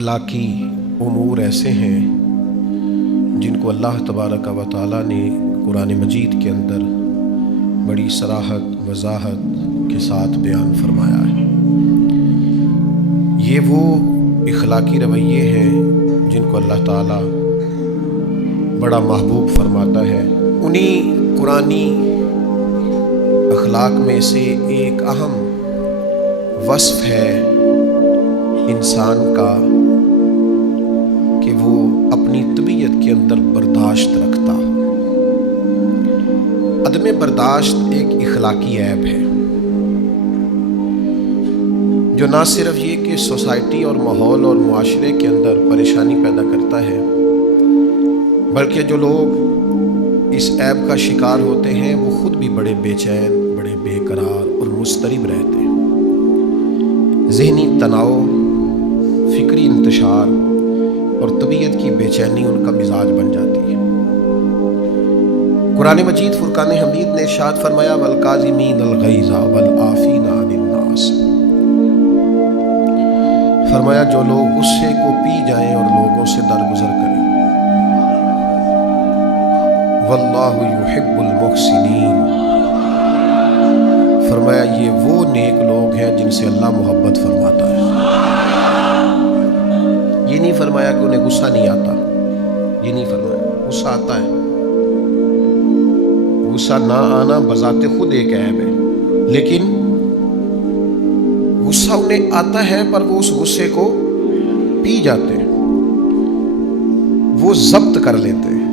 अखलाकी उमूर ऐसे हैं जिनको अल्लाह तबारक व तआला ने कुरान मजीद के अंदर बड़ी सराहत वजाहत के साथ बयान फरमाया है। ये वो अखलाकी रवैये हैं जिनको अल्लाह ताला बड़ा महबूब फरमाता है। उन्हीं कुरानी अखलाक में से एक अहम वस्फ है इंसान का कि वो अपनी तबीयत के अंदर बर्दाश्त रखता। अदम बर्दाश्त एक इखलाकी ऐब है जो ना सिर्फ ये कि सोसाइटी और माहौल और मुआशरे के अंदर परेशानी पैदा करता है, बल्कि जो लोग इस ऐब का शिकार होते हैं वो खुद भी बड़े बेचैन, बड़े बेकरार और मुस्तरिब रहते हैं। ज़हनी तनाव, फिक्री इंतशार और तबीयत की बेचैनी उनका मिजाज बन जाती है। कुरान मजीद फुरकान हमीद ने इरशाद फरमाया वल काज़िमीन अल गैज़ वल आफ़ीना अनिन नास, फरमाया जो लोग गुस्से को पी जाएं और लोगों से दरगुजर करें। वल्लाहु युहिब्बुल मुहसिनीन, फरमाया ये वो नेक लोग हैं जिनसे अल्लाह मोहब्बत फरमाता है। ये नहीं फरमाया कि उन्हें गुस्सा नहीं आता, ये नहीं फरमाया, गुस्सा आता है। गुस्सा ना आना बजाते खुद एक ऐब है, लेकिन गुस्सा उन्हें आता है पर वो उस गुस्से को पी जाते हैं, वो जब्त कर लेते हैं,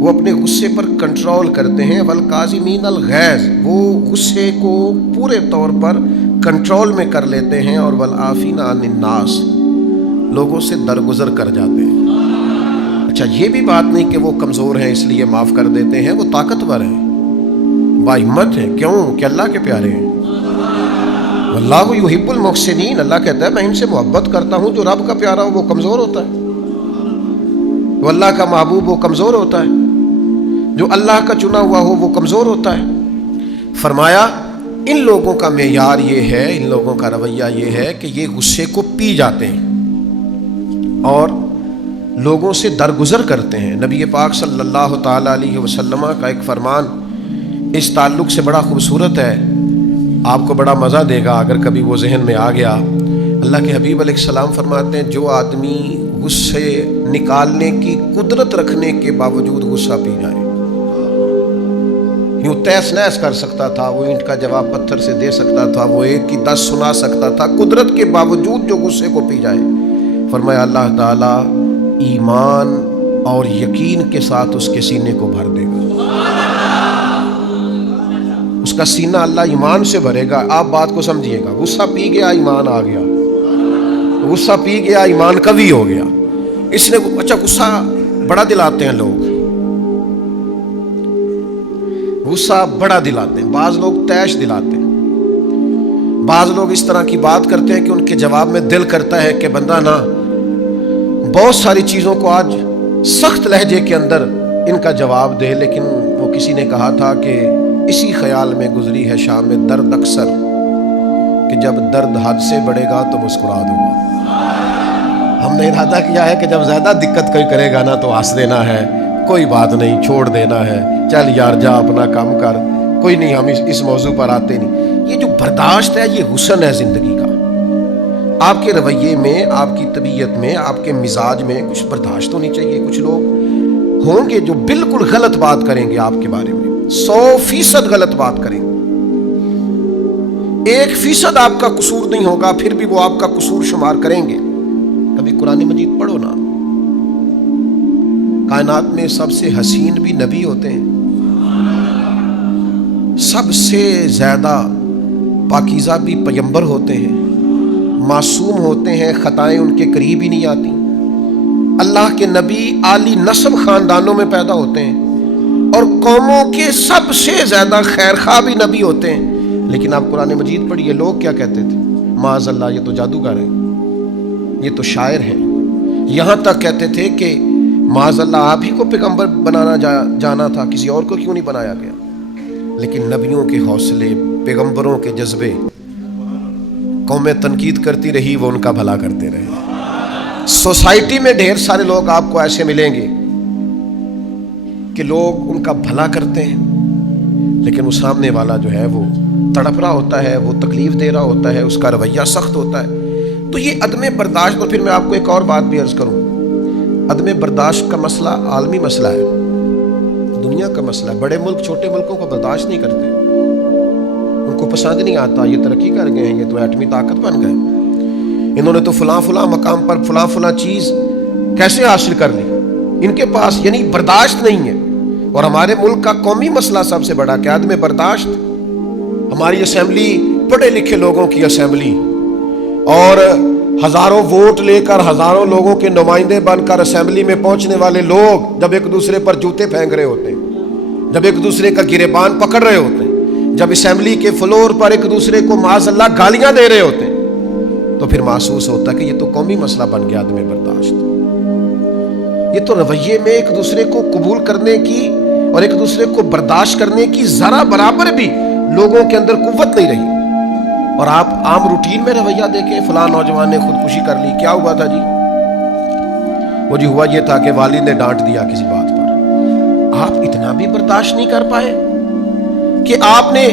वो अपने गुस्से पर कंट्रोल करते हैं। वल काज़िमीन अल गैज़, वो गुस्से को पूरे तौर पर कंट्रोल में कर लेते हैं। और वल आफ़ीना अनिन नास, लोगों से दरगुजर कर जाते हैं। अच्छा, ये भी बात नहीं कि वो कमज़ोर हैं इसलिए माफ़ कर देते हैं, वो ताकतवर हैं, बाहिम्मत हैं। क्यों? कि अल्लाह के प्यारे हैं। वल्लाहु युहिब्बुल मुहसिनीन, अल्लाह कहता है मैं इनसे मोहब्बत करता हूँ। जो रब का प्यारा हो वो कमज़ोर होता है, जो अल्लाह का महबूब वो कमज़ोर होता है, जो अल्लाह का चुना हुआ हो वो कमज़ोर होता है। फरमाया इन लोगों का मेयार ये है, इन लोगों का रवैया ये है कि ये गुस्से को पी जाते हैं और लोगों से दरगुजर करते हैं। नबी पाक सल्लल्लाहु ताला अलैहि वसल्लम का एक फरमान इस ताल्लुक़ से बड़ा खूबसूरत है, आपको बड़ा मज़ा देगा अगर कभी वो जहन में आ गया। अल्लाह के हबीब अलैहिस्सलाम फरमाते हैं जो आदमी गुस्से निकालने की कुदरत रखने के बावजूद गुस्सा पी जाए, यूँ तहस नहस कर सकता था, वो ईंट का जवाब पत्थर से दे सकता था, वो एक की 10 सुना सकता था, कुदरत के बावजूद जो गुस्से को पी जाए, फरमाया अल्लाह ताला ईमान और यकीन के साथ उसके सीने को भर देगा। उसका सीना अल्लाह ईमान से भरेगा। आप बात को समझिएगा, गुस्सा पी गया ईमान आ गया, गुस्सा पी गया ईमान कवी हो गया। इसने अच्छा गुस्सा बड़ा दिलाते हैं लोग, गुस्सा बड़ा दिलाते हैं, बाज लोग तैश दिलाते हैं, बाज लोग इस तरह की बात करते हैं कि उनके जवाब में दिल करता है कि बंदा ना बहुत सारी चीज़ों को आज सख्त लहजे के अंदर इनका जवाब दे। लेकिन वो किसी ने कहा था कि इसी ख्याल में गुजरी है शाम में दर्द अक्सर कि जब दर्द हद से बढ़ेगा तो मुस्कुरा दूंगा। हमने इरादा किया है कि जब ज़्यादा दिक्कत कोई करेगा ना तो हंस देना है, कोई बात नहीं, छोड़ देना है, चल यार जा अपना काम कर, कोई नहीं, हम इस मौजू पर आते नहीं। ये जो बर्दाश्त है ये हुस्न है ज़िंदगी का। आपके रवैये में, आपकी तबीयत में, आपके मिजाज में कुछ बर्दाश्त होनी चाहिए। कुछ लोग होंगे जो बिल्कुल गलत बात करेंगे आपके बारे में, 100% गलत बात करेंगे, 1% आपका कसूर नहीं होगा फिर भी वो आपका कसूर शुमार करेंगे। कभी कुरान मजीद पढ़ो ना, कायनात में सबसे हसीन भी नबी होते हैं, सबसे ज्यादा पाकीज़ा भी पैगंबर होते हैं, मासूम होते हैं, खताएं उनके करीब ही नहीं आती। अल्लाह के नबी आली नस्ब खानदानों में पैदा होते हैं और कौमों के सबसे ज्यादा खैरखा भी नबी होते हैं। लेकिन आप कुरान मजीद पढ़िए, लोग क्या कहते थे, माज़अल्लाह ये तो जादूगर है, ये तो शायर है। यहाँ तक कहते थे कि माज़अल्लाह आप ही को पैगंबर बनाना जाना था, किसी और को क्यों नहीं बनाया गया। लेकिन नबियों के हौसले, पैगंबरों के जज्बे, कौमें तनकीद करती रही वो उनका भला करते रहे। सोसाइटी में ढेर सारे लोग आपको ऐसे मिलेंगे कि लोग उनका भला करते हैं, लेकिन वो सामने वाला जो है वो तड़प रहा होता है, वो तकलीफ दे रहा होता है, उसका रवैया सख्त होता है। तो ये अदम बर्दाश्त। और फिर मैं आपको एक और बात भी अर्ज करूँ, अदम बर्दाश्त का मसला आलमी मसला है, दुनिया का मसला है। बड़े मुल्क छोटे मुल्कों को बर्दाश्त नहीं करते, उनको पसंद नहीं आता। ये तरक्की कर गए हैं, ये तो एटमी ताकत बन गए, इन्होंने तो फलां मकाम पर फलां चीज़ कैसे हासिल कर ली, इनके पास यानी बर्दाश्त नहीं है। और हमारे मुल्क का कौमी मसला सबसे बड़ा क्या, अदम बर्दाश्त। हमारी असेंबली पढ़े लिखे लोगों की असेंबली, और हजारों वोट लेकर हजारों लोगों के नुमाइंदे बनकर असेंबली में पहुंचने वाले लोग जब एक दूसरे पर जूते फेंक रहे होते हैं, जब एक दूसरे का गिरेबान पकड़ रहे होते हैं, जब असेंबली के फ्लोर पर एक दूसरे को माज़अल्लाह गालियां दे रहे होते हैं, तो फिर महसूस होता है कि ये तो कौमी मसला बन गया अदम बर्दाश्त। ये तो रवैये में एक दूसरे को कबूल करने की और एक दूसरे को बर्दाश्त करने की जरा बराबर भी लोगों के अंदर कुव्वत नहीं रही। और आप आम रूटीन में रवैया देखें, फलां नौजवान ने खुदकुशी कर ली, क्या हुआ था जी? वो जी हुआ ये था कि वालिद ने डांट दिया किसी बात पर। आप इतना भी बर्दाश्त नहीं कर पाए कि आपने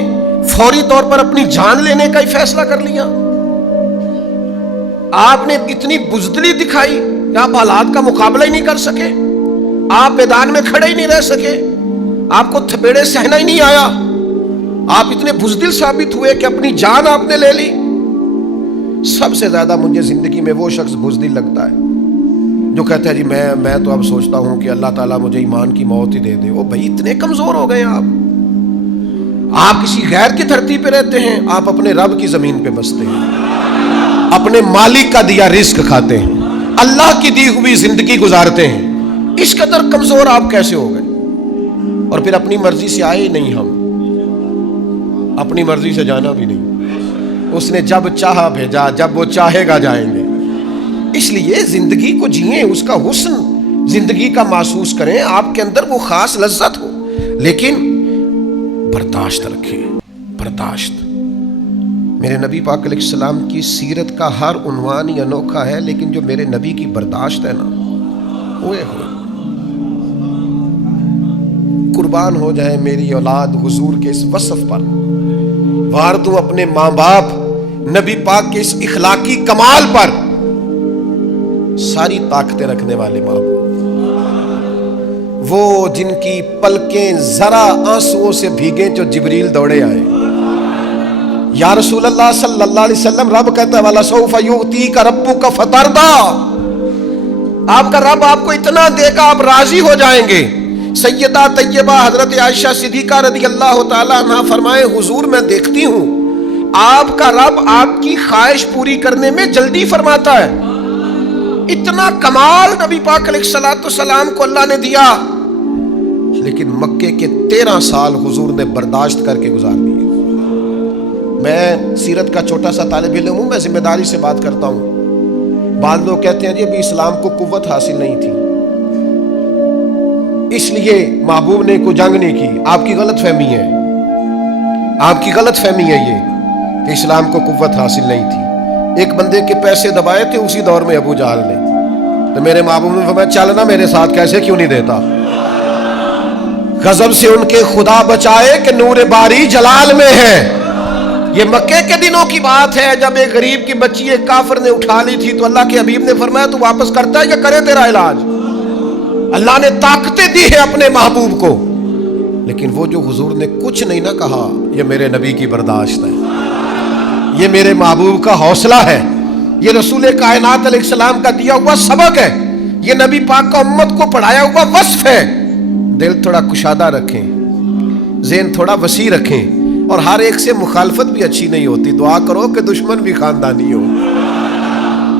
फौरी तौर पर अपनी जान लेने का ही फैसला कर लिया। आपने इतनी बुज़दिली दिखाई, आप हालात का मुकाबला ही नहीं कर सके, आप मैदान में खड़े ही नहीं रह सके, आपको थपेड़े सहना ही नहीं आया, आप इतने बुज़दिल साबित हुए कि अपनी जान आपने ले ली। सबसे ज्यादा मुझे जिंदगी में वो शख्स बुज़दिल लगता है जो कहता है जी मैं तो अब सोचता हूं कि अल्लाह ताला मुझे ईमान की मौत ही दे दे। ओ भाई, इतने कमजोर हो गए आप किसी गैर की धरती पे रहते हैं, आप अपने रब की जमीन पे बसते हैं, अपने मालिक का दिया रिस्क खाते हैं, अल्लाह की दी हुई जिंदगी गुजारते हैं। इस कदर कमजोर आप कैसे हो गए? और फिर अपनी मर्जी से आए ही नहीं, हम अपनी मर्जी से जाना भी नहीं, उसने जब चाहा भेजा, जब वो चाहेगा जाएंगे। इसलिए जिंदगी को जिए, उसका हुस्न जिंदगी का महसूस करें, आपके अंदर वो खास लज्जत हो, लेकिन बर्दाश्त रखें, बर्दाश्त। मेरे नबी पाक अलैहिस्सलाम की सीरत का हर उन्वान ही अनोखा है, लेकिन जो मेरे नबी की बर्दाश्त है ना, ओए होए, कुर्बान हो जाए मेरी औलाद हुजूर के इस वसफ पर, वार दूं अपने माँ बाप नबी पाक के इस इखलाकी कमाल पर। सारी ताकतें रखने वाले महबूब, वो जिनकी पलकें जरा आंसुओं से भीगे जो जिब्रील दौड़े आए, या रसूल अल्लाह सल्लल्लाहु अलैहि वसल्लम, रब कहता है वाला सौफा युतीका रब्बुका फतरदा, आपका रब आपको इतना देगा आप राजी हो जाएंगे। सैयदा तैयबा हजरत आयशा सिद्दीका रज़ी अल्लाह ताला अन्हा फरमाए, हुजूर मैं देखती हूँ आपका रब आपकी ख्वाहिश पूरी करने में जल्दी फरमाता है। इतना कमाल नबी पाक अलैहिस्सलाम को अल्लाह ने दिया, लेकिन मक्के के 13 साल हुजूर ने बर्दाश्त करके गुजार दिए। मैं सीरत का छोटा सा तालिब इल्म हूँ, मैं जिम्मेदारी से बात करता हूँ। बाद लोग कहते हैं जी अभी इस्लाम को कुव्वत हासिल नहीं थी, इसलिए महबूब ने कोई जंग नहीं की। आपकी गलत फहमी है, आपकी गलत फहमी है ये कि इस्लाम को कुव्वत हासिल नहीं थी। एक बंदे के पैसे दबाए थे उसी दौर में अबू जहल ने, तो मेरे महबूब ने फरमाया चलना मेरे साथ, कैसे क्यों नहीं देता। गजब से उनके खुदा बचाए कि नूर बारी जलाल में है। ये मक्के के दिनों की बात है, जब एक गरीब की बच्ची एक काफिर ने उठा ली थी, तो अल्लाह के हबीब ने फरमाया तू वापस करता है या करे तेरा इलाज। अल्लाह ने ताकतें दी है अपने महबूब को, लेकिन वो जो हुजूर ने कुछ नहीं ना कहा, ये मेरे नबी की बर्दाश्त है, ये मेरे महबूब का हौसला है, ये रसूल कायनात अलैहिस्सलाम का दिया हुआ सबक है, ये नबी पाक का उम्मत को पढ़ाया हुआ वस्फ है। दिल थोड़ा कुशादा रखें, ज़हन थोड़ा वसी रखें, और हर एक से मुखालफत भी अच्छी नहीं होती। दुआ करो कि दुश्मन भी खानदानी हो।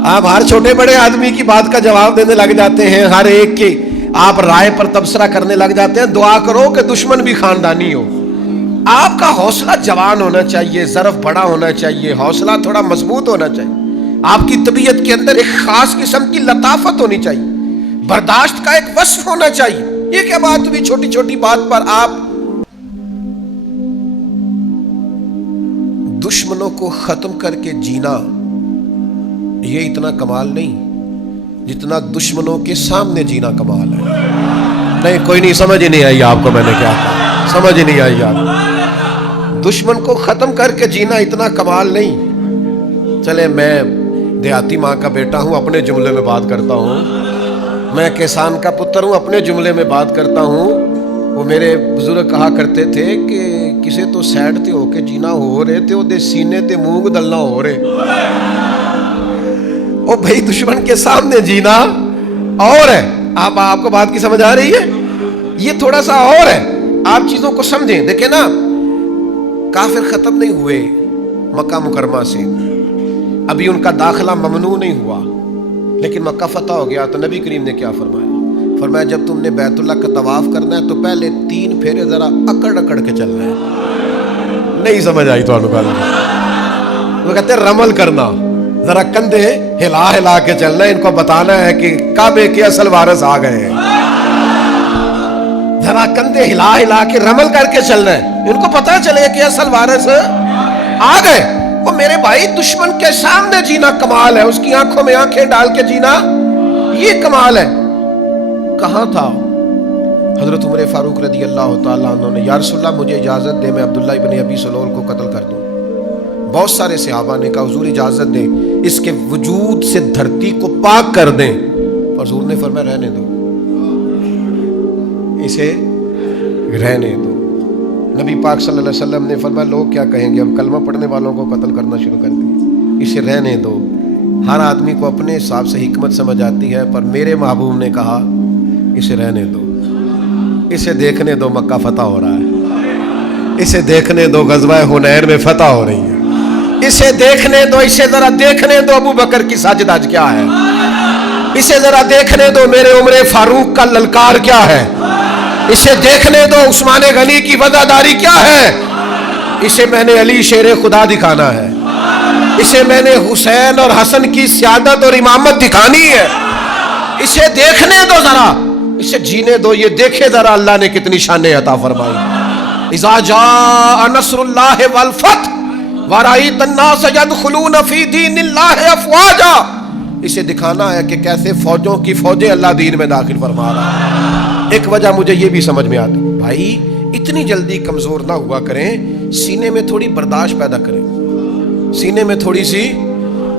आप हर छोटे बड़े आदमी की बात का जवाब देने लग जाते हैं, हर एक की आप राय पर तबसरा करने लग जाते हैं। दुआ करो कि दुश्मन भी खानदानी हो। आपका हौसला जवान होना चाहिए, ज़रफ बड़ा होना चाहिए, हौसला थोड़ा मजबूत होना चाहिए, आपकी तबीयत के अंदर एक खास किस्म की लताफत होनी चाहिए, बर्दाश्त का एक वस्फ होना चाहिए। ये क्या बात हुई छोटी छोटी बात पर आप दुश्मनों को खत्म करके जीना, ये इतना कमाल नहीं जितना दुश्मनों के सामने जीना कमाल है। नहीं, कोई नहीं, समझ ही नहीं आई आपको मैंने क्या कहा, समझ ही नहीं आई आप। दुश्मन को खत्म करके जीना इतना कमाल नहीं। चले, मैं देहाती माँ का बेटा हूँ, अपने जुमले में बात करता हूँ। मैं किसान का पुत्र हूँ, अपने जुमले में बात करता हूँ। वो मेरे बुजुर्ग कहा करते थे कि किसे तो सैड ते होके जीना हो रहे थे, ओदे सीने ते मूंग दलना हो रहे। ओ भाई, दुश्मन के सामने जीना और है। आपको बात की समझ आ रही है? ये थोड़ा सा और है, आप चीजों को समझें। देखें ना, काफिर खत्म नहीं हुए मक्का मुकरमा से, अभी उनका दाखिला ममनू नहीं हुआ, लेकिन मक्का फतह हो गया। तो नबी करीम ने क्या फरमाया? फरमाया जब तुमने बैतुल्लाह का तवाफ करना है तो पहले 3 फेरे जरा अकड़ अकड़ के चलना है। नहीं समझ आई तो गल? वो कहते हैं रमल करना, जरा कंधे हिला हिला के चलना है। इनको बताना है कि काबे के असल वारिस आ गए हैं। जरा कंधे हिला हिला के रमल करके चलना है, इनको पता चले कि असल वारिस आ गए। वो मेरे भाई, दुश्मन के सामने जीना कमाल है, उसकी आंखों में आंखें डाल के जीना ये कमाल है। कहाँ था हजरत उमर फारूक रदी अल्लाह ताला अन्हु ने, या रसूलल्लाह मुझे इजाजत दे, मैं अब्दुल्लाह इब्न अबी सलूल को कत्ल कर दूं। बहुत सारे सहाबा ने कहा हुजूर इजाजत दे, इसके वजूद से धरती को पाक कर दें। पर हुजूर ने फरमाया रहने दो, इसे रहने दो। नबी पाक सल्लल्लाहु अलैहि वसल्लम ने फरमाया लोग क्या कहेंगे, अब कलमा पढ़ने वालों को कत्ल करना शुरू कर दिया, इसे रहने दो। हर आदमी को अपने हिसाब से हिकमत समझ आती है, पर मेरे महबूब ने कहा इसे रहने दो, इसे देखने दो मक्का फतह हो रहा है, इसे देखने दो गज़वा हुनैन में फतह हो रही है, इसे देखने दो, इसे जरा देखने दो अबू बकर की साजिद आज क्या है, इसे जरा देखने दो मेरे उमर फारूक का ललकार क्या है, इसे देखने दो उस्मान गनी की वफादारी क्या है, इसे मैंने अली शेर खुदा दिखाना है, इसे मैंने हुसैन और हसन की सियादत और इमामत दिखानी है, इसे देखने दो जरा, इसे जीने दो, ये देखे जरा अल्लाह ने कितनी शानें अता फरमाई। इज़ा जाअ नस्रुल्लाहि वल फतह व रअयत अन्नास यदखुलून फी दीनिल्लाहि अफ़वाजा, इसे दिखाना है कि कैसे फौजों की फौजें अल्लाह दीन में दाखिल फरमा रहा है। एक वजह मुझे ये भी समझ में आती, भाई इतनी जल्दी कमजोर ना हुआ करें, सीने में थोड़ी बर्दाश्त पैदा करें, सीने में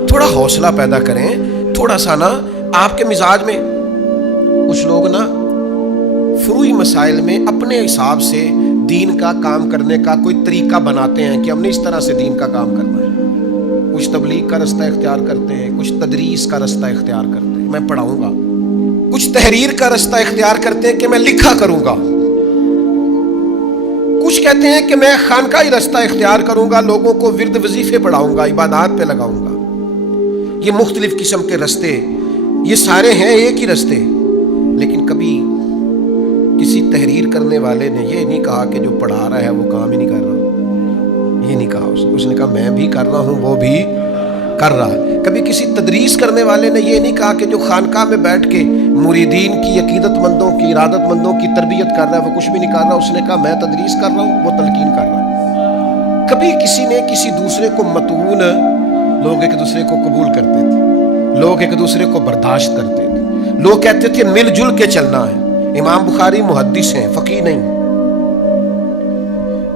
थोड़ा हौसला पैदा करें, थोड़ा सा ना आपके मिजाज में। कुछ लोग ना फुरूई मसाइल में अपने हिसाब से दीन का काम करने का कोई तरीका बनाते हैं कि हमने इस तरह से दीन का काम करना है। कुछ तबलीग का रास्ता इख्तियार करते हैं, कुछ तदरीस का रास्ता इख्तियार करते हैं, मैं पढ़ाऊंगा। कुछ तहरीर का रास्ता इख्तियार करते हैं कि मैं लिखा करूंगा। कुछ कहते हैं कि मैं खानकाही रास्ता इख्तियार करूंगा, लोगों को विर्द वजीफे पढ़ाऊंगा, इबादत पे लगाऊंगा। ये मुख्तलिफ किस्म के रास्ते, ये सारे हैं एक ही रास्ते। लेकिन कभी किसी तहरीर करने वाले ने ये नहीं कहा कि जो पढ़ा रहा है वो काम ही नहीं कर रहा, ये नहीं कहा उसने कहा मैं भी कर रहा हूँ, वो भी कर रहा है। कभी किसी तदरीस करने वाले ने ये नहीं कहा कि जो खानकाह में बैठ के मुरीदीन की, अकीदतमंदों की, इरादतमंदों की तरबियत कर रहा है वो कुछ भी नहीं कर रहा, उसने कहा मैं तदरीस कर रहा हूँ, वो तलकीन कर रहा है। कभी किसी ने किसी दूसरे को मतून, लोग एक दूसरे को कबूल करते थे, लोग एक दूसरे को बर्दाश्त करते थे, लोग कहते थे मिलजुल के चलना है। इमाम बुखारी मुहद्दिस हैं, फकीह नहीं।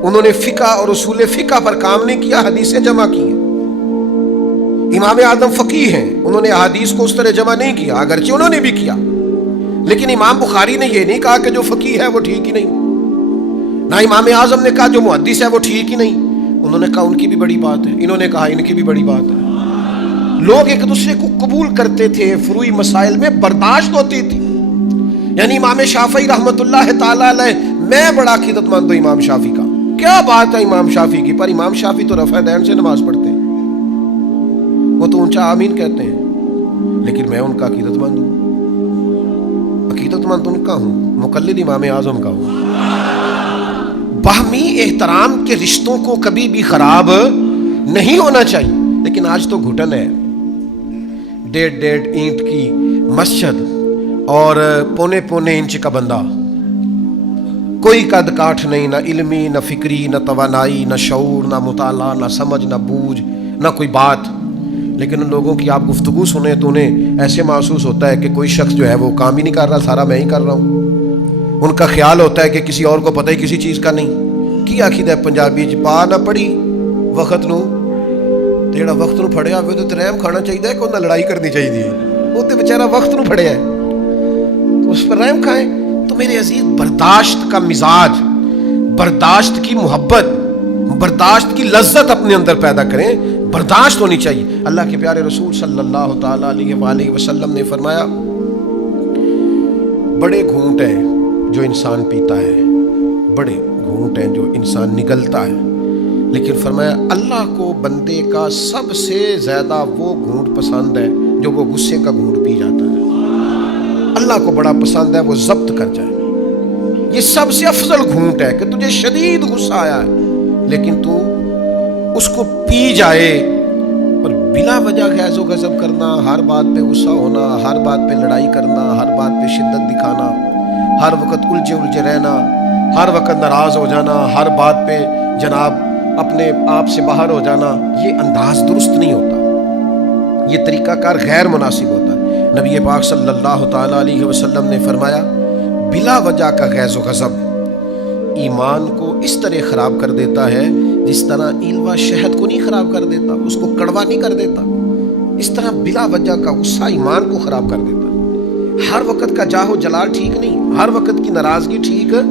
उन्होंने फिका और उसूल फिका पर काम नहीं किया, हदीसें जमा की हैं। इमाम आदम फकीह हैं, उन्होंने अहादीस को उस तरह जमा नहीं किया, अगरचे उन्होंने भी किया, लेकिन इमाम बुखारी ने यह नहीं कहा कि जो फकीह है वो ठीक ही नहीं, ना इमाम आजम ने कहा जो मुहद्दिस है वो ठीक ही नहीं। उन्होंने कहा उनकी भी बड़ी बात है, इन्होंने कहा इनकी भी बड़ी बात है। लोग एक दूसरे को कबूल करते थे, फुरूई मसाइल में बर्दाश्त होती थी। यानी इमाम शाफी रहमतुल्लाह ताला अलैह, मैं बड़ा अकीदतमंद हूं इमाम शाफी का, क्या बात है इमाम शाफी की, पर इमाम शाफी तो रफ़ा दैन से नमाज पढ़ते हैं, वो तो ऊंचा आमीन कहते हैं, लेकिन मैं उनका अकीदतमंद हूं, अकीदतमंद उनका हूं, मुकल्लिद इमाम आजम का हूं। बाहमी एहतराम के रिश्तों को कभी भी खराब नहीं होना चाहिए, लेकिन आज तो घुटन है। 1.5 ईंट की मस्जिद और 1.25 इंच का बंदा, कोई कद काठ नहीं, ना इल्मी, ना फिक्री, ना तवानाई, ना शऊर, ना मुताला, ना समझ, ना बूझ, ना कोई बात। لیکن ان لوگوں کی آپ گفتگو سنیں تو انہیں ایسے محسوس ہوتا ہے کہ کوئی شخص جو ہے وہ کام ہی نہیں کر رہا، سارا میں ہی کر رہا ہوں۔ ان کا خیال ہوتا ہے کہ کسی اور کو پتہ ہی کسی چیز کا نہیں۔ کی آخید ہے پنجابی چ پا نہ پڑھی وقت نو، تے جڑا وقت نو پھڑیا ہوئے تو رحم کھانا چاہیے کہ انہیں لڑائی کرنی چاہیے، وہ تو بیچارہ وقت نو پھڑیا ہے، اس پر رحم کھائیں۔ تو میرے عزیز، برداشت کا مزاج، برداشت کی محبت، برداشت کی لذت اپنے اندر پیدا کریں، برداشت ہونی چاہیے۔ اللہ کے پیارے رسول صلی اللہ تعالیٰ علیہ وآلہ وسلم نے فرمایا بڑے گھونٹ ہیں جو انسان پیتا ہے، بڑے گھونٹ ہیں جو انسان نگلتا ہے، لیکن فرمایا اللہ کو بندے کا سب سے زیادہ وہ گھونٹ پسند ہے جو وہ غصے کا گھونٹ پی جاتا ہے۔ اللہ کو بڑا پسند ہے وہ ضبط کر جائے۔ یہ سب سے افضل گھونٹ ہے کہ تجھے شدید غصہ آیا ہے لیکن تو اس کو پی جائے، اور بلا وجہ غیظ و غضب کرنا، ہر بات پہ غصہ ہونا، ہر بات پہ لڑائی کرنا، ہر بات پہ شدت دکھانا، ہر وقت الجھے رہنا، ہر وقت ناراض ہو جانا، ہر بات پہ جناب اپنے آپ سے باہر ہو جانا، یہ انداز درست نہیں ہوتا، یہ طریقہ کار غیر مناسب ہوتا ہے۔ نبی پاک صلی اللہ تعالیٰ علیہ وسلم نے فرمایا بلا وجہ کا غیظ و غضب ایمان کو اس طرح خراب کر دیتا ہے جس طرح ایلوا شہد کو نہیں خراب کر دیتا، اس کو کڑوا نہیں کر دیتا، اس طرح بلا وجہ کا غصہ ایمان کو خراب کر دیتا۔ ہر وقت کا جاہو جلال ٹھیک نہیں، ہر وقت کی ناراضگی ٹھیک ہے۔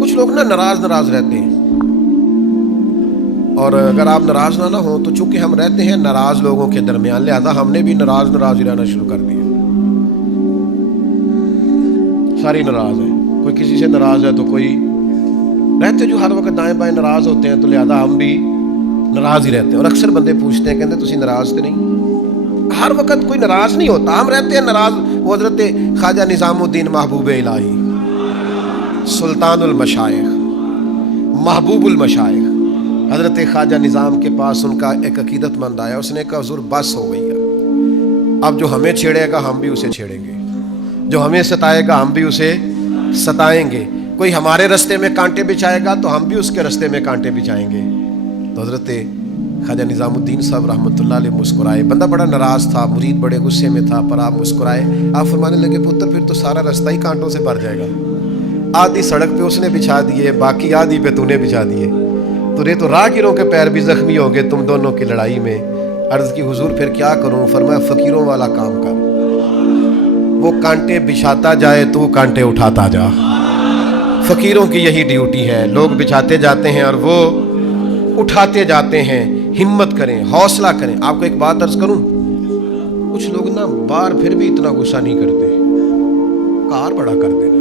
کچھ لوگ ناراض رہتے ہیں، اور اگر آپ ناراض نہ ہوں تو چونکہ ہم رہتے ہیں ناراض لوگوں کے درمیان، لہذا ہم نے بھی ناراض ہی رہنا شروع کر دیا۔ سارے ناراض ہیں، کوئی کسی سے ناراض ہے تو کوئی رہتے جو ہر وقت دائیں بائیں ناراض ہوتے ہیں، تو لہذا ہم بھی ناراض ہی رہتے ہیں۔ اور اکثر بندے پوچھتے ہیں، کہتے تسی ناراض تو نہیں؟ ہر وقت کوئی ناراض نہیں ہوتا، ہم رہتے ہیں ناراض۔ وہ حضرت خواجہ نظام الدین محبوب الہی، سلطان المشائخ، محبوب المشائخ، حضرت خواجہ نظام کے پاس ان کا ایک عقیدت مند آیا، اس نے کہا حضور بس ہو گئی ہے، اب جو ہمیں چھیڑے گا ہم بھی اسے چھیڑیں گے، جو ہمیں ستائے گا ہم بھی اسے ستائیں گے، کوئی ہمارے رستے میں کانٹے بچھائے گا تو ہم بھی اس کے رستے میں کانٹے بچھائیں گے۔ تو حضرت خواجہ نظام الدین صاحب رحمۃ اللہ علیہ مسکرائے، بندہ بڑا ناراض تھا، مرید بڑے غصے میں تھا، پر آپ مسکرائے، آپ فرمانے لگے پتر پھر تو سارا رستہ ہی کانٹوں سے بھر جائے گا، آدھی سڑک پہ اس نے بچھا دیے، باقی آدھی پہ تو نے بچھا دیے، تو راہگیروں کے پیر بھی زخمی ہو گئے تم دونوں کی لڑائی میں۔ عرض کی حضور پھر کیا کروں؟ فرمایا فقیروں والا کام کر، وہ کانٹے بچھاتا جائے تو کانٹے اٹھاتا جا۔ فقیروں کی یہی ڈیوٹی ہے، لوگ بچھاتے جاتے ہیں اور وہ اٹھاتے جاتے ہیں۔ ہمت کریں، حوصلہ کریں۔ آپ کو ایک بات عرض کروں، کچھ لوگ نا باہر پھر بھی اتنا غصہ نہیں کرتے، کار بڑا کرتے ہیں۔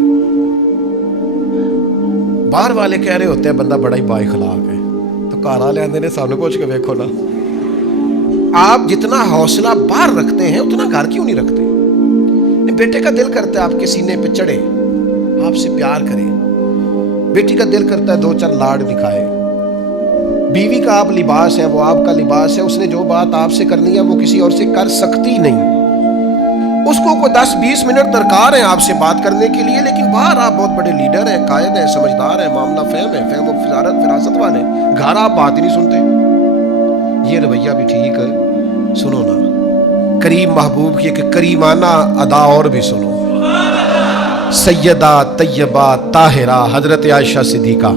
باہر والے کہہ رہے ہوتے ہیں بندہ بڑا ہی با اخلاق ہے، تو کار والے آندے نے سامنے پہنچ کے دیکھو نا۔ آپ جتنا حوصلہ باہر رکھتے ہیں اتنا گھر کیوں نہیں رکھتے؟ بیٹے کا دل کرتا ہے آپ کے سینے پہ چڑھے، آپ سے پیار کرے، بیٹی کا دل کرتا ہے دو چار لاڈ دکھائے، بیوی کا آپ لباس ہے، وہ آپ کا لباس ہے، اس نے جو بات آپ سے کرنی ہے وہ کسی اور سے کر سکتی نہیں، اس کو کوئی 10-20 منٹ درکار ہیں آپ سے بات کرنے کے لیے، لیکن باہر آپ بہت بڑے لیڈر ہیں، قائد ہیں، سمجھدار ہیں، معاملہ فہم و فراست والے، گھر آپ بات ہی نہیں سنتے۔ یہ رویہ بھی ٹھیک ہے؟ سنو نا کریم محبوب کی ایک کریمانہ ادا اور بھی سنو۔ سیدہ طیبہ طاہرہ حضرت عائشہ صدیقہ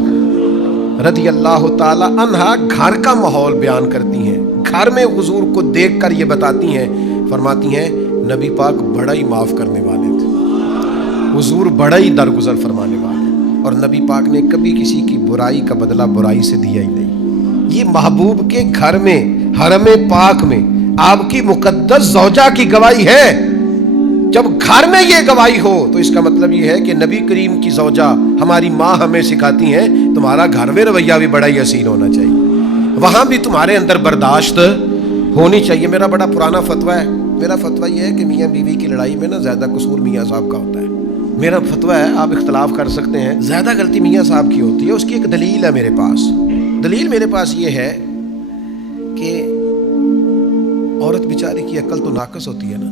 رضی اللہ تعالی عنہا گھر کا ماحول بیان کرتی ہیں، گھر میں حضور کو دیکھ کر یہ بتاتی ہیں، فرماتی ہیں نبی پاک بڑا ہی معاف کرنے والے تھے، حضور بڑا ہی درگزر فرمانے والے، اور نبی پاک نے کبھی کسی کی برائی کا بدلہ برائی سے دیا ہی نہیں۔ یہ محبوب کے گھر میں، حرم پاک میں آپ کی مقدس زوجہ کی گواہی ہے۔ جب گھر میں یہ گواہی ہو تو اس کا مطلب یہ ہے کہ نبی کریم کی زوجہ ہماری ماں ہمیں سکھاتی ہیں تمہارا گھر میں رویہ بھی بڑا ہی حسین ہونا چاہیے، وہاں بھی تمہارے اندر برداشت ہونی چاہیے۔ میرا بڑا پرانا فتویٰ ہے، میرا فتویٰ یہ ہے کہ میاں بیوی کی لڑائی میں نا زیادہ قصور میاں صاحب کا ہوتا ہے۔ میرا فتویٰ ہے، آپ اختلاف کر سکتے ہیں، زیادہ غلطی میاں صاحب کی ہوتی ہے۔ اس کی ایک دلیل ہے میرے پاس، دلیل میرے پاس یہ ہے کہ عورت بیچاری کی عقل تو ناقص ہوتی ہے نا،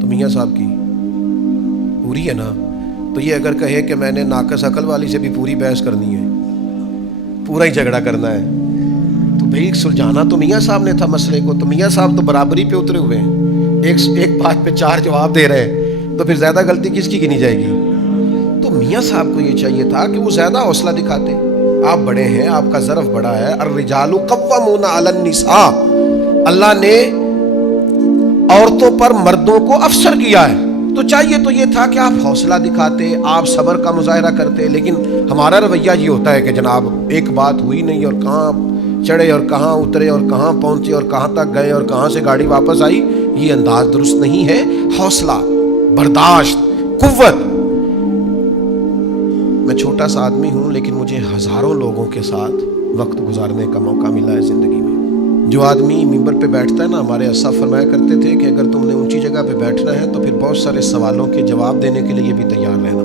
تو میاں صاحب کی پوری ہے نا، تو یہ اگر کہے کہ میں نے ناقص عقل والی سے بھی پوری بحث کرنی ہے، پورا ہی جھگڑا کرنا ہے، تو भाई सुलझाना तो मियाँ साहब ने था मसले को, तो मियाँ साहब तो बराबरी पे उतरे हुए हैं, एक बात पे 4 जवाब दे रहे हैं, तो फिर ज़्यादा गलती किसकी गिनी जाएगी? तो मियाँ साहब को ये चाहिए था कि वो ज़्यादा हौसला दिखाते। आप बड़े हैं, आपका ज़रफ़ बड़ा है, अर्रिजालु कव्वामूना अलन निसा, अल्लाह ने औरतों पर मर्दों को अफसर किया है, तो चाहिए तो ये था कि आप हौसला दिखाते, आप सब्र का मुजाहरा करते। लेकिन हमारा रवैया ये होता है कि जनाब एक बात हुई नहीं और कहाँ चढ़े और कहाँ उतरे और कहाँ पहुँचे और कहाँ तक गए और कहाँ से गाड़ी वापस आई, ये अंदाज दुरुस्त नहीं है। हौसला, बर्दाश्त, कुव्वत। मैं छोटा सा आदमी हूँ, लेकिन मुझे हज़ारों लोगों के साथ वक्त गुजारने का मौका मिला है ज़िंदगी में। जो आदमी मिंबर पे बैठता है ना, हमारे अस्सा फरमाया करते थे कि अगर तुमने ऊंची जगह पे बैठना है तो फिर बहुत सारे सवालों के जवाब देने के लिए भी तैयार रहना।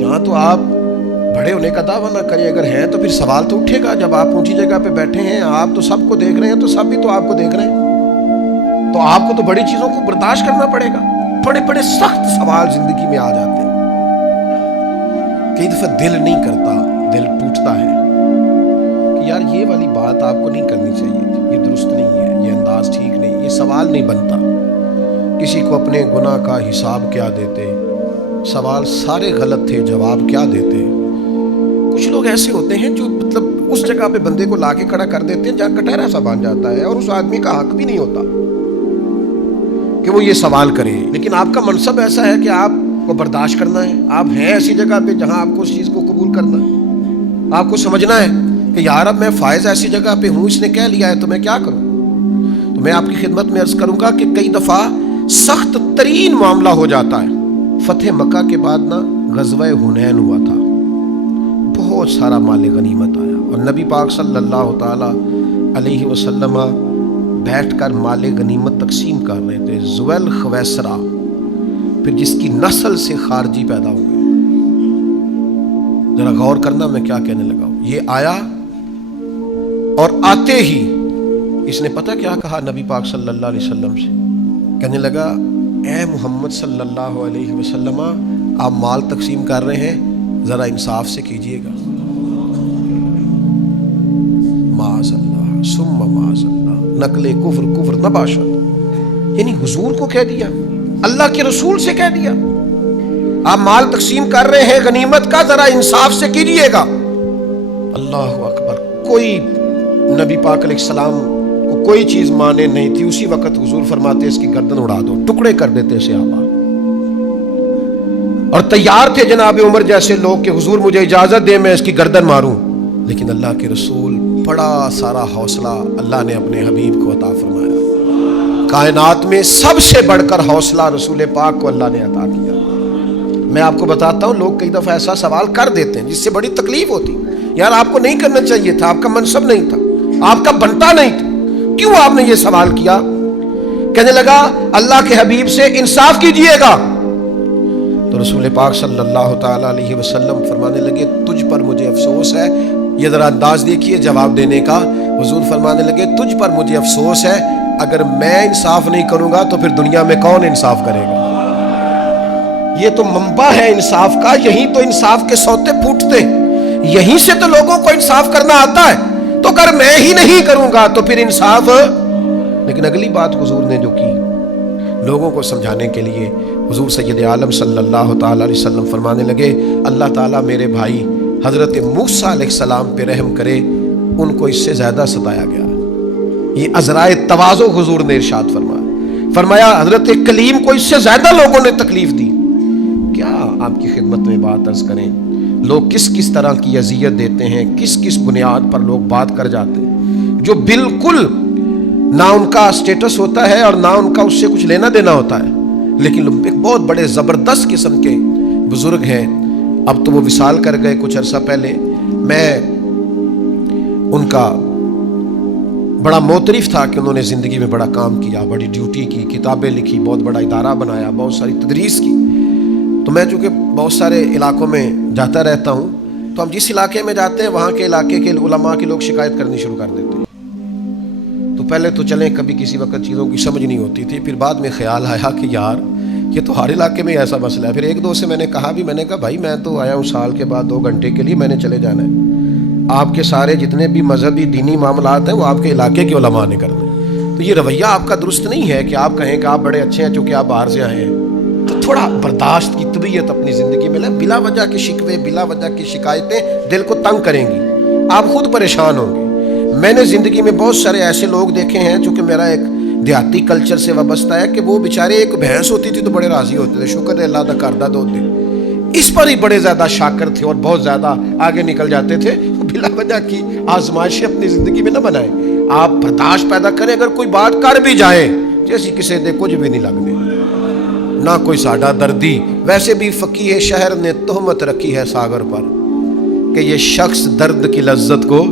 यहाँ तो आप बड़े होने का दावा ना करें, अगर है तो फिर सवाल तो उठेगा। जब आप ऊंची जगह पे बैठे हैं, आप तो सबको देख रहे हैं, तो सब भी तो आपको देख रहे हैं, तो आपको तो बड़ी चीज़ों को बर्दाश्त करना पड़ेगा। बड़े बड़े सख्त सवाल ज़िंदगी में आ जाते हैं। कई दफ़ा दिल नहीं करता, दिल टूटता है कि यार ये वाली बात आपको नहीं करनी चाहिए थी, ये दुरुस्त नहीं है, ये अंदाज ठीक नहीं, ये सवाल नहीं बनता। किसी को अपने गुनाह का हिसाब क्या देते, सवाल सारे गलत थे, जवाब क्या देते। कुछ लोग ऐसे होते हैं जो मतलब उस जगह पे बंदे को लाके खड़ा कर देते हैं जहाँ कटहरा सा बन जाता है, और उस आदमी का हक भी नहीं होता कि वो ये सवाल करे। लेकिन आपका मनसब ऐसा है कि आपको बर्दाश्त करना है, आप हैं ऐसी जगह पे जहाँ आपको उस चीज़ को कबूल करना है। आपको समझना है कि यार अब मैं फायज ऐसी जगह पे हूँ, इसने कह लिया है तो मैं क्या करूँ। तो मैं आपकी खिदमत में अर्ज करूँगा कि कई दफ़ा सख्त तरीन मामला हो जाता है। फतेह मक्का के बाद ना ग़ज़वा हुनैन हुआ था, बहुत सारा माल गनीमत आया और नबी पाक सल्लल्लाहु ताला अलैहि वसल्लम बैठकर माल गनीमत तकसीम कर रहे थे। ज़ुवैल खवैसरा, फिर जिसकी नस्ल से खारजी पैदा हुए। जरा गौर करना मैं क्या कहने लगा हूँ। ये आया और आते ही इसने पता क्या कहा नबी पाक सल्लल्लाहु अलैहि वसल्लम से, कहने लगा ए मोहम्मद सल्लल्लाहु अलैहि वसल्लम, आप माल तकसीम कर रहे हैं, ज़रा इंसाफ से कीजिएगा। माज़अल्लाह सुम्मा माज़अल्लाह, नकले कुफ्र कुफ्र नबाशत। यानी हुजूर को कह दिया, अल्लाह के रसूल से कह दिया, आप माल तकसीम कर रहे हैं गनीमत का, ज़रा इंसाफ से कीजिएगा। अल्लाह अकबर। कोई नबी पाक अलैहिस्सलाम को कोई चीज़ माने नहीं थी। उसी वक़्त हुजूर फरमाते इसकी गर्दन उड़ा दो, टुकड़े कर देते सहाबा। और तैयार थे जनाब उमर जैसे लोग कि हुजूर मुझे इजाज़त दे मैं इसकी गर्दन मारूं। लेकिन अल्लाह के रसूल, बड़ा सारा हौसला अल्लाह ने अपने हबीब को अता फरमाया। कायनात में सबसे बढ़कर हौसला रसूल पाक को अल्लाह ने अता किया। मैं आपको बताता हूँ, लोग कई दफ़ा ऐसा सवाल कर देते हैं जिससे बड़ी तकलीफ होती। यार आपको नहीं करना चाहिए था, आपका मनसब नहीं था, आपका बनता नहीं था, क्यों आपने ये सवाल किया। कहने लगा अल्लाह के हबीब से इंसाफ कीजिएगा। तो रसूल पाक सल्लल्लाहु ताला अलैहि वसल्लम फरमाने लगे तुझ पर मुझे अफसोस है। ये ज़रा अंदाज देखिए जवाब देने का। हुजूर फरमाने लगे तुझ पर मुझे अफसोस है, अगर मैं इंसाफ नहीं करूँगा तो फिर दुनिया में कौन इंसाफ करेगा। ये तो मंबा है इंसाफ का, यहीं तो इंसाफ के सौते फूटते, यहीं से तो लोगों को इंसाफ करना आता है। तो अगर मैं ही नहीं करूँगा तो फिर इंसाफ। लेकिन अगली बात हुजूर ने जो की लोगों को समझाने के लिए, हुजूर सैयद आलम सल्लल्लाहु ताला अलैहि वसल्लम फरमाने लगे अल्लाह ताला मेरे भाई हज़रत मूसा अलैहिस्सलाम पे रहम करे, उनको इससे ज़्यादा सताया गया। ये अज़राए तवाज़ो हुजूर ने इरशाद फरमाया हज़रत कलीम को इससे ज़्यादा लोगों ने तकलीफ़ दी। क्या आपकी खिदमत में बात अर्ज़ करें, लोग किस किस तरह की अज़ियत देते हैं, किस किस बुनियाद पर लोग बात कर जाते हैं जो बिल्कुल ना उनका स्टेटस होता है और ना उनका उससे कुछ लेना देना होता है। लेकिन एक बहुत बड़े ज़बरदस्त किस्म के बुज़ुर्ग हैं, अब तो वो विसाल कर गए कुछ अरसा पहले। मैं उनका बड़ा मोतरिफ था कि उन्होंने ज़िंदगी में बड़ा काम किया, बड़ी ड्यूटी की, किताबें लिखी, बहुत बड़ा इदारा बनाया, बहुत सारी तदरीस की। तो मैं चूँकि बहुत सारे इलाकों में जाता रहता हूँ, तो हम जिस इलाके में जाते हैं वहाँ के इलाके के उलमा के लोग शिकायत करनी शुरू कर देते हैं। तो पहले तो चलें कभी किसी वक्त चीज़ों की समझ नहीं होती थी, फिर बाद में ख्याल आया कि यार ये तो हर इलाके में ऐसा मसला है। फिर एक दो से मैंने कहा भाई मैं तो आया हूँ साल के बाद 2 घंटे के लिए, मैंने चले जाना है। آپ کے سارے جتنے بھی مذہبی دینی معاملات ہیں وہ آپ کے علاقے کے علماء نے کرنے. تو یہ رویہ آپ کا درست نہیں ہے کہ آپ کہیں کہ آپ بڑے اچھے ہیں چونکہ آپ باہر سے آئے ہیں. تو تھوڑا برداشت کی طبیعت اپنی زندگی میں لیں. بلا وجہ کے شکوے، بلا وجہ کی شکایتیں دل کو تنگ کریں گی، آپ خود پریشان ہوں گے. میں نے زندگی میں بہت سارے ایسے لوگ دیکھے ہیں، چونکہ میرا ایک دیہاتی کلچر سے وابستہ ہے، کہ وہ بیچارے ایک بھینس ہوتی تھی تو بڑے راضی ہوتے تھے، شکر ہے اللہ دا کردہ ہوتے، اس پر ہی بڑے زیادہ شاکر تھے اور بہت زیادہ آگے نکل جاتے تھے. بلا وجہ کی آزمائشیں اپنی زندگی میں نہ بنائیں. آپ برداشت پیدا کریں. اگر کوئی بات کر بھی جائے جیسی کسی دے کچھ بھی نہیں لگنے، نہ کوئی ساڈا دردی. ویسے بھی فقیہ شہر نے تہمت رکھی ہے ساگر پر کہ یہ شخص درد کی لذت کو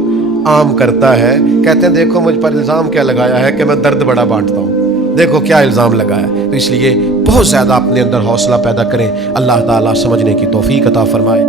عام کرتا ہے. کہتے ہیں دیکھو مجھ پر الزام کیا لگایا ہے کہ میں درد بڑا بانٹتا ہوں، دیکھو کیا الزام لگایا. تو اس لیے بہت زیادہ اپنے اندر حوصلہ پیدا کریں. اللہ تعالیٰ سمجھنے کی توفیق عطا فرمائے.